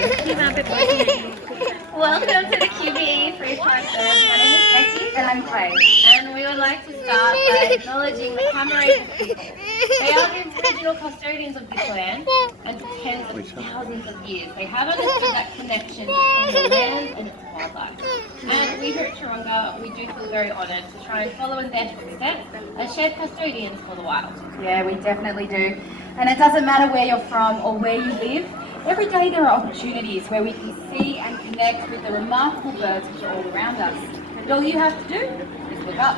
Welcome to the QBE Free Park Service. My name is Becky and I'm Clay. And we would like to start by acknowledging the Camaraderie people. They are the original custodians of this land, and for tens of thousands of years they have understood that connection between the land and its wildlife. And we here at Taronga, we do feel very honoured to try and follow in their footsteps as shared custodians for the wild. Yeah, we definitely do. And it doesn't matter where you're from or where you live, every day there are opportunities where we can see and connect with the remarkable birds which are all around us. And all you have to do is look up.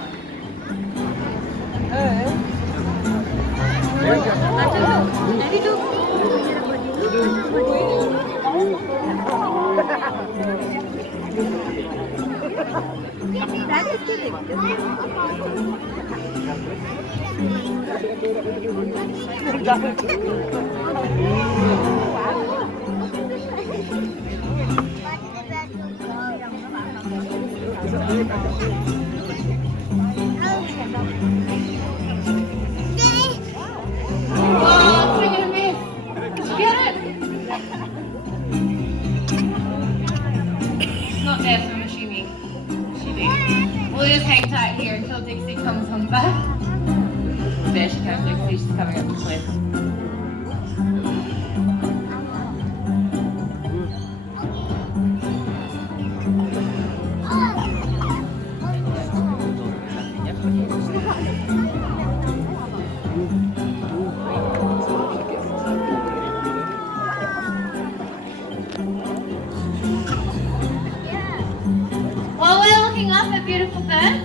Not there, so I'm assuming she did. We'll just hang tight here until Dixie comes on back. There she comes, Dixie. She's coming up the cliff. While we're looking up at beautiful birds,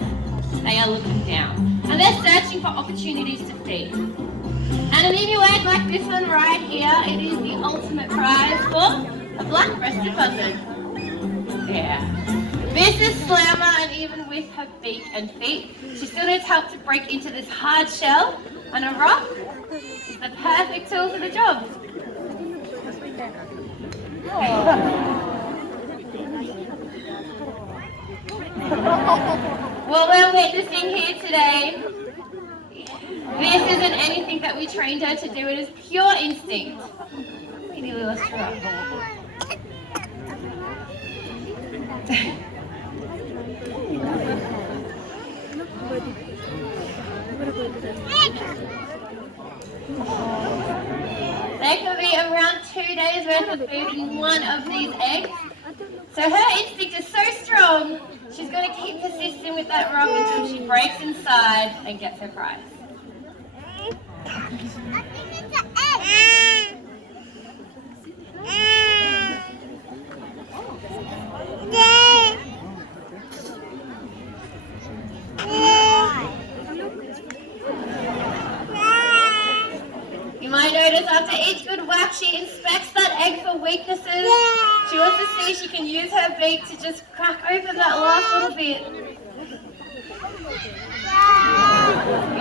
they are looking down, and they're searching for opportunities to feed. And an emu egg like this one right here, it is the ultimate prize for a black-breasted buzzard. Yeah. This is Slammer, and even with her beak and feet, she still needs help to break into this hard shell, and a rock is the perfect tool for the job. Well, we're witnessing here today. This isn't anything that we trained her to do. It is pure instinct. We nearly lost her up. There could be around 2 days worth of food in one of these eggs. So her instinct is so strong, she's going to keep persisting with that rock until she breaks inside and gets her prize. I think it's an egg. You might notice after each good whack, she inspects that egg for weaknesses. She wants to see if she can use her beak to just crack open that last little bit.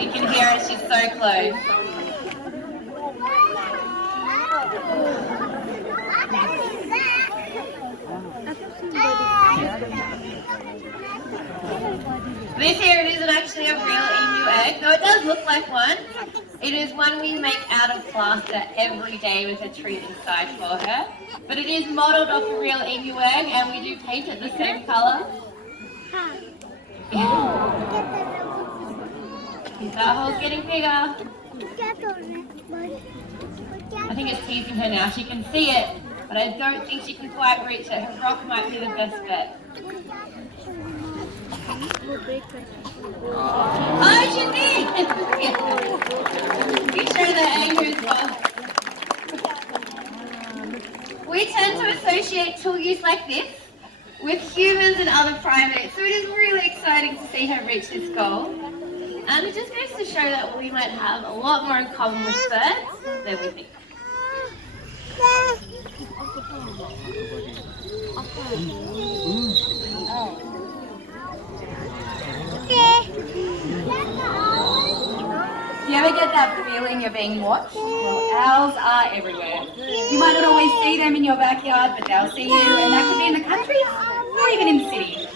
You can hear it, she's so close. This here, it isn't actually a real emu egg, though it does look like one. It is one we make out of plaster every day with a treat inside for her. But it is modelled off a real emu egg, and we do paint it the same colour. That hole's getting bigger. I think it's teasing her now. She can see it, but I don't think she can quite reach it. Her rock might be the best bet. Oh, she did! You show that anger as well. We tend to associate tool use like this with humans and other primates, so it is really exciting to see her reach this goal. And it just goes to show that we might have a lot more in common with birds than we think. Do you ever get that feeling you're being watched? Well, owls are everywhere. You might not always see them in your backyard, but they'll see you, and that could be in the country or even in the city.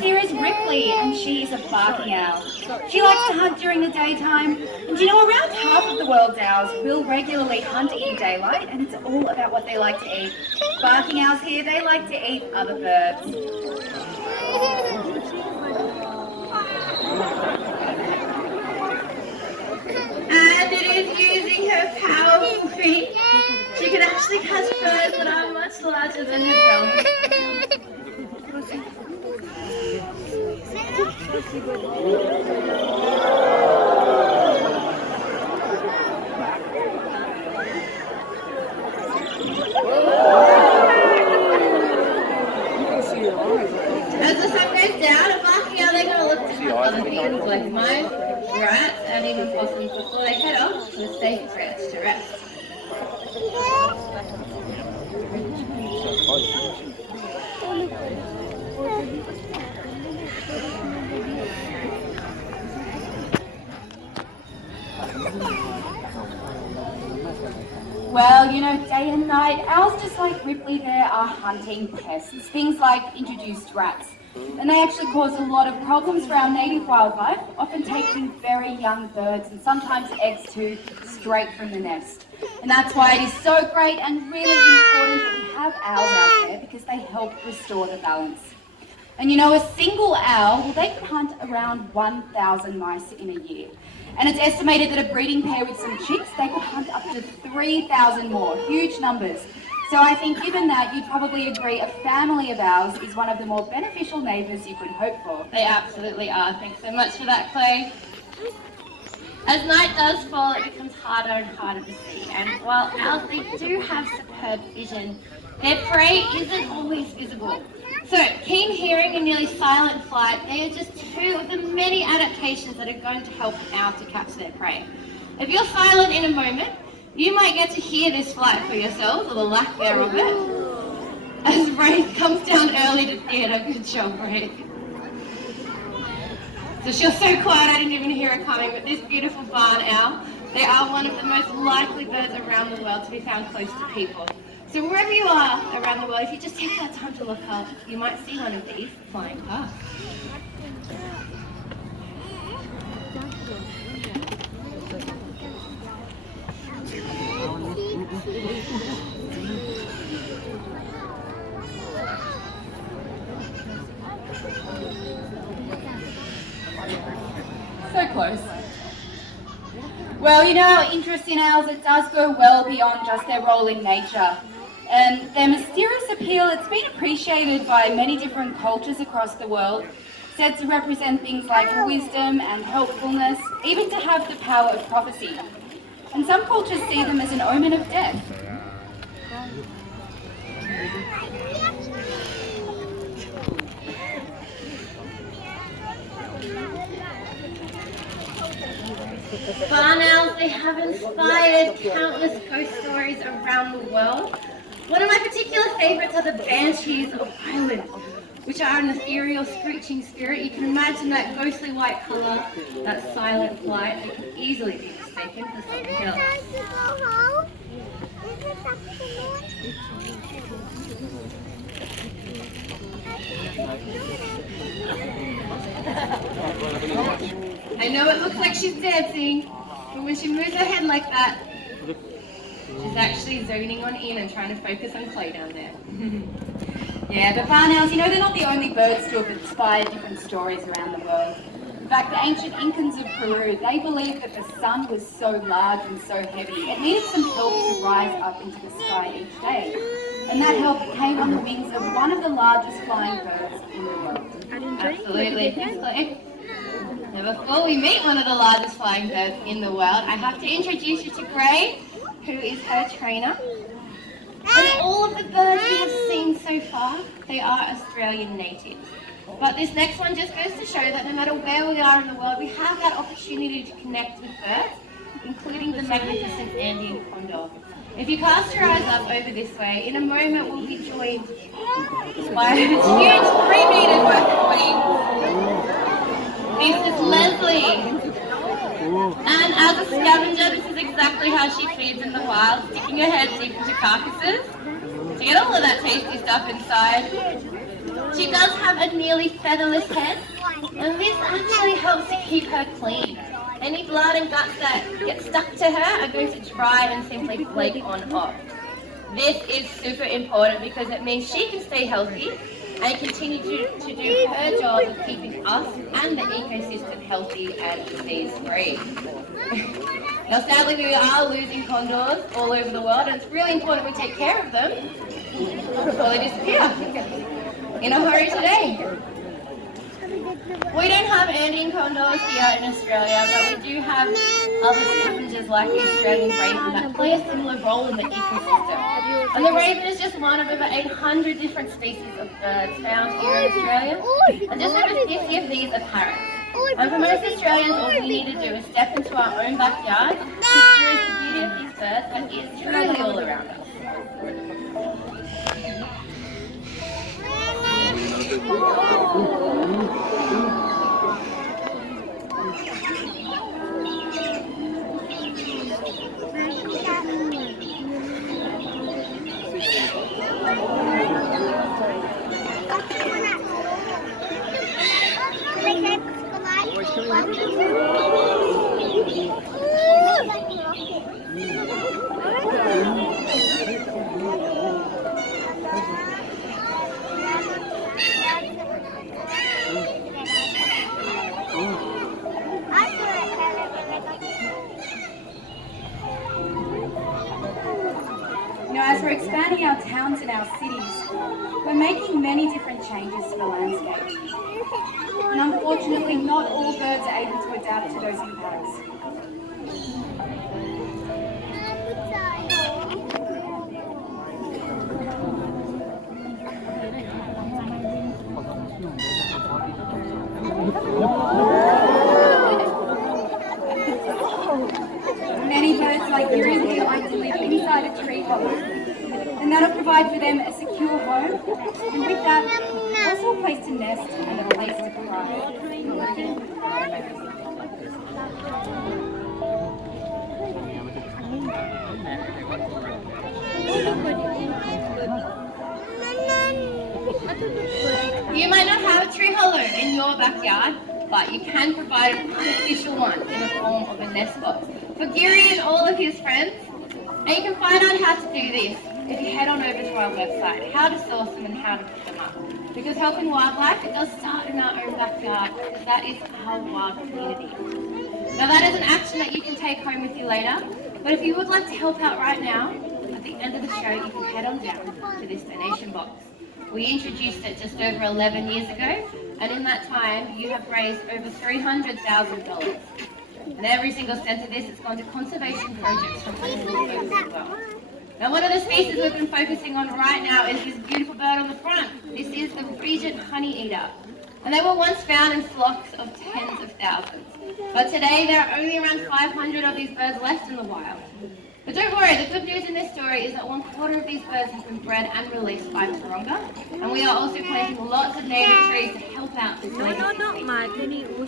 here is Ripley, and she is a barking owl. She likes to hunt during the daytime, and you know, around half of the world's owls will regularly hunt in daylight, and it's all about what they like to eat. Barking owls here, they like to eat other birds. And it is using her powerful feet. She can actually catch birds that are much larger than herself. As the sun goes down, a barking owl, they're going to look to hunt other things like mice, rats, and even possums before they head off to a safe branch to rest. Well, you know, day and night, owls just like Ripley there are hunting pests, things like introduced rats. And they actually cause a lot of problems for our native wildlife, often taking very young birds and sometimes eggs too, straight from the nest. And that's why it is so great and really important that we have owls out there, because they help restore the balance. And you know, a single owl, well, they can hunt around 1,000 mice in a year. And it's estimated that a breeding pair with some chicks, they could hunt up to 3,000 more, huge numbers. So I think given that, you'd probably agree a family of owls is one of the more beneficial neighbours you could hope for. They absolutely are. Thanks so much for that, Clay. As night does fall, it becomes harder and harder to see. And while owls, they do have superb vision, their prey isn't always visible. So, keen hearing and nearly silent flight, they are just two of the many adaptations that are going to help an owl to capture their prey. If you're silent in a moment, you might get to hear this flight for yourselves, or the lack thereof it. As Ray comes down early to theatre, good job, Ray. So she was so quiet I didn't even hear her coming, but this beautiful barn owl, they are one of the most likely birds around the world to be found close to people. So wherever you are around the world, if you just take that time to look up, you might see one of these flying past. So close. Well, you know, our interest in owls, it does go well beyond just their role in nature. And their mysterious appeal, it's been appreciated by many different cultures across the world, said to represent things like wisdom and helpfulness, even to have the power of prophecy. And some cultures see them as an omen of death. Barn owls, they have inspired countless ghost stories around the world. One of my particular favourites are the banshees of Ireland, which are an ethereal screeching spirit. You can imagine that ghostly white colour, that silent flight. They can easily be mistaken for something else. I know it looks like she's dancing, but when she moves her head like that, she's actually zoning on in and trying to focus on Clay down there. Yeah, but barn owls, you know, they're not the only birds to have inspired different stories around the world. In fact, the ancient Incans of Peru, they believed that the sun was so large and so heavy, it needed some help to rise up into the sky each day. And that help came on the wings of one of the largest flying birds in the world. Absolutely. Thanks, Clay. Now, before we meet one of the largest flying birds in the world, I have to introduce you to Gray, who is her trainer. And all of the birds we have seen so far, they are Australian natives. But this next one just goes to show that no matter where we are in the world, we have that opportunity to connect with birds, including the magnificent Andean condor. If you cast your eyes up over this way, in a moment we'll be joined by its huge 3 meters worth of wings. This is Leslie. And as a scavenger, this is exactly how she feeds in the wild, sticking her head deep into carcasses to get all of that tasty stuff inside. She does have a nearly featherless head, and this actually helps to keep her clean. Any blood and guts that get stuck to her are going to dry and simply flake on off. This is super important because it means she can stay healthy and continue to do her job of keeping us and the ecosystem healthy and disease-free. Now, sadly, we are losing condors all over the world, and it's really important we take care of them before they disappear. In a hurry today. We don't have Andean condors here in Australia, but we do have other scavengers like the Australian raven that play a similar role in the ecosystem. And the raven is just one of over 800 different species of birds found here in Australia, and just over 50 of these are parrots. And for most Australians, all we need to do is step into our own backyard to experience the beauty of these birds, and it's truly all around us. As we're expanding our towns and our cities, we're making many different changes to the landscape. And unfortunately, not all birds are able to adapt to those impacts. Many birds like Yuri like to live inside a tree hollow, and that'll provide for them a secure home, and with that, also a place to nest and a place to cry. You might not have a tree hollow in your backyard, but you can provide an unofficial one in the form of a nest box for Giri and all of his friends. And you can find out how to do this if you head on over to our website, how to source them and how to put them up. Because helping wildlife, it does start in our own backyard, because that is our wild community. Now that is an action that you can take home with you later, but if you would like to help out right now, at the end of the show, you can head on down to this donation box. We introduced it just over 11 years ago, and in that time, you have raised over $300,000. And every single cent of this has gone to conservation projects from all over the world. Now, one of the species we've been focusing on right now is this beautiful bird on the front. This is the Regent honeyeater. And they were once found in flocks of tens of thousands. But today, there are only around 500 of these birds left in the wild. But don't worry, the good news in this story is that 1/4 of these birds have been bred and released by Taronga, and we are also planting lots of native trees to help out this legacy.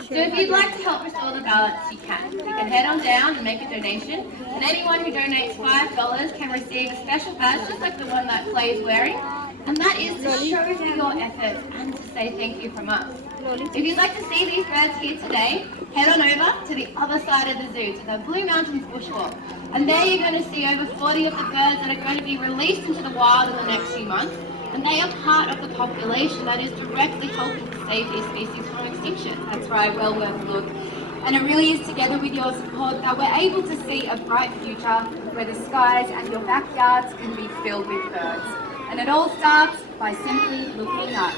So if you'd like to help restore the balance, you can. You can head on down and make a donation, and anyone who donates $5 can receive a special badge just like the one that Clay is wearing, and that is to show for your efforts and to say thank you from us. If you'd like to see these birds here today, head on over to the other side of the zoo, to the Blue Mountains Bushwalk. And there you're going to see over 40 of the birds that are going to be released into the wild in the next few months. And they are part of the population that is directly helping to save these species from extinction. That's right, well worth a look. And it really is together with your support that we're able to see a bright future where the skies and your backyards can be filled with birds. And it all starts by simply looking up.